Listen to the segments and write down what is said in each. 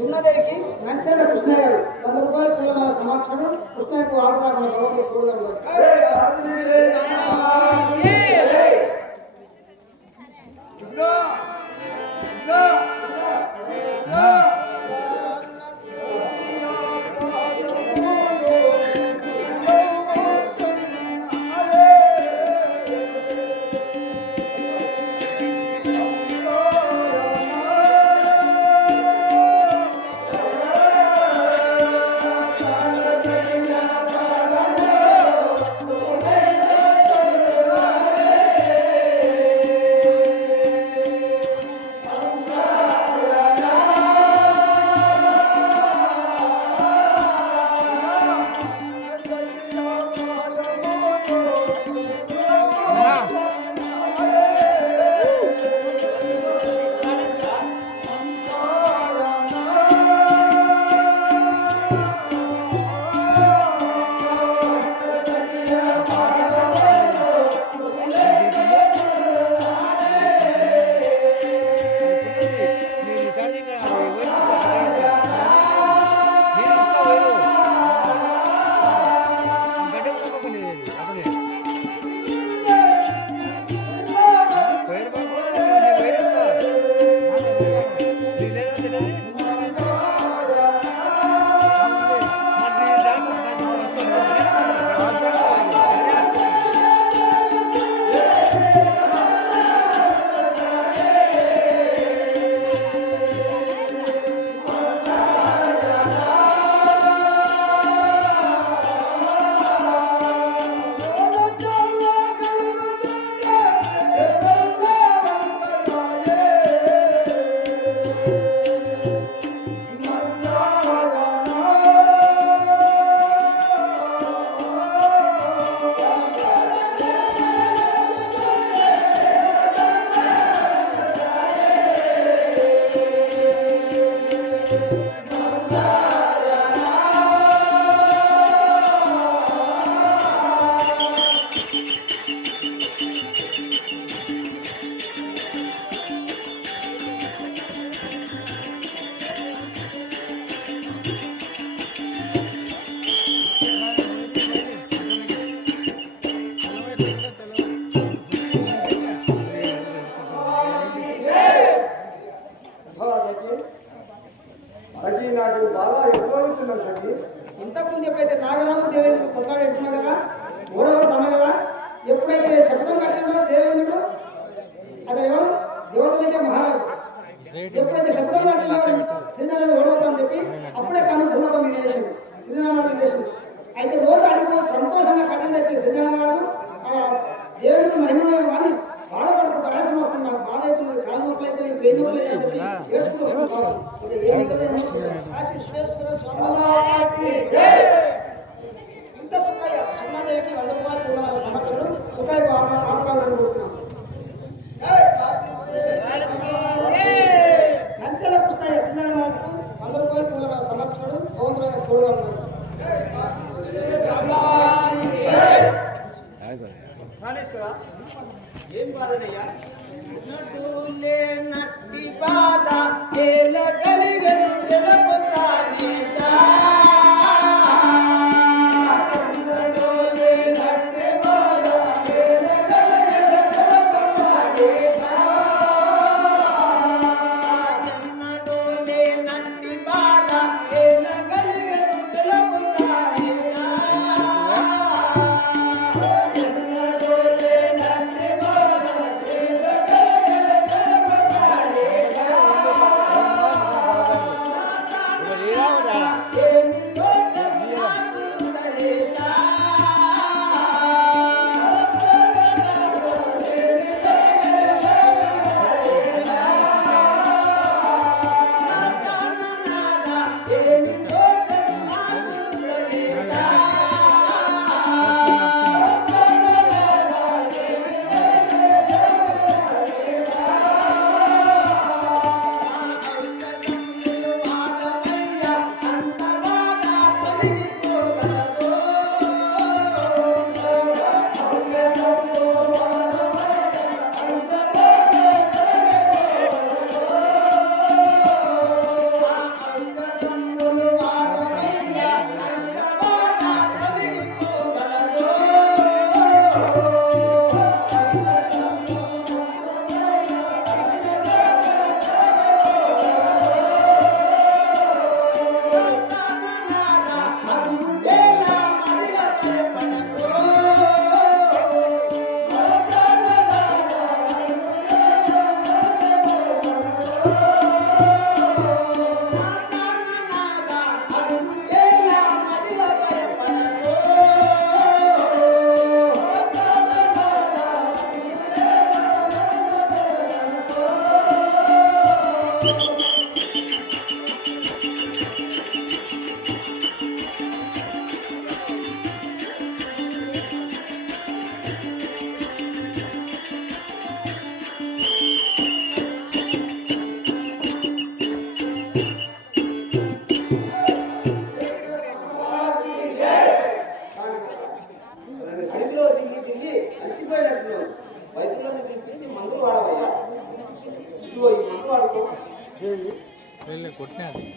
సున్నదేవికి నంచన కృష్ణ గారు. వంద రూపాయలు కుల సమర్పణ కృష్ణ ఆడదాకుండా గౌరవం తోడుగా you నాకు బాధ ఎక్కువ వచ్చింది సఖి ఇంతకుముందు ఎప్పుడైతే నాగరాము దేవేంద్ర కొట్లాడి అంటున్నాడు కదా కదా ఇంత సుఖయ్య సున్నాదేవికి వంద రూపాయలు కూడా సమర్థుడు సుఖయ్యకు ఆపరాడని కోరుతున్నాను నంచల కృష్ణయ్య సుందర వాళ్ళకు వంద రూపాయలు కూడా సమర్పించడు భగవంతుడు తోడుగా ఉన్నాడు ఏం బాధనయ్యా? Yeah.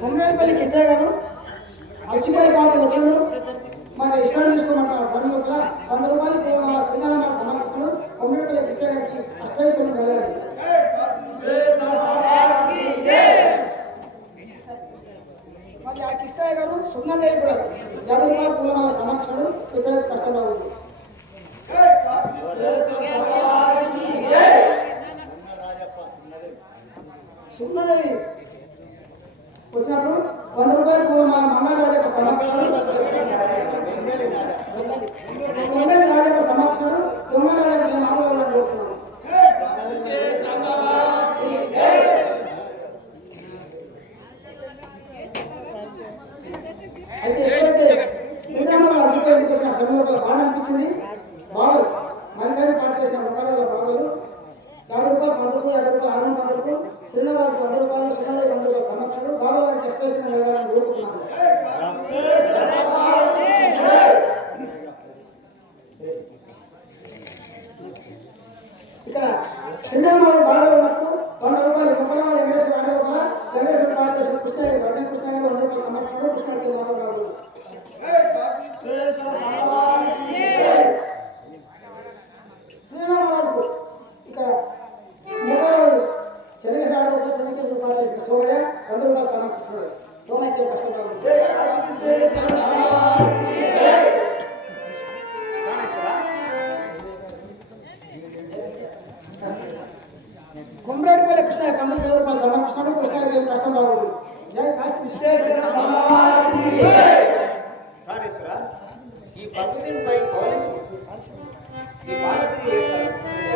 కొమ్మేపల్లి కృష్ణయ్య గారు అలసిపోయి బాబు వచ్చాడు. మన ఇష్టం తీసుకోమంట సమీపంలో వంద రూపాయలు శ్రీనారాయణ సమర్పిస్తున్నాడు కొమ్మేపల్లి కృష్ణయ్య గారికి అష్టైశ్వరం వెళ్ళాలి మరి ఆ కృష్ణయ్య గారు సున్నదేవి కూడా యాభై రూపాయలు పూలమాల సమర్పించడం ఇతర కష్టంగా ఉంది సున్నదేవి వచ్చినప్పుడు వంద రూపాయలు పూలమాల మంగళరాజప్ప సమర్పించడం దొంగలి రాజప్ప సమర్పించడం దొంగ రాజప్ప మేము ఆందోళన కోరుతున్నాము అయితే ఎప్పుడైతే ఇంద్రమల అలసిపోయింది వచ్చిన సమయంలో బాధ అనిపించింది? బాబు శ్రీనివాస్ వంద రూపాయలు సున్నది వంద రూపాయలు సమర్పించడు బాబు గారికి ఎక్స్టేషన్ వెళ్ళాలని కోరుకుంటున్నాను. ఈ ప్రకృతిని పై ఈ భారతీయ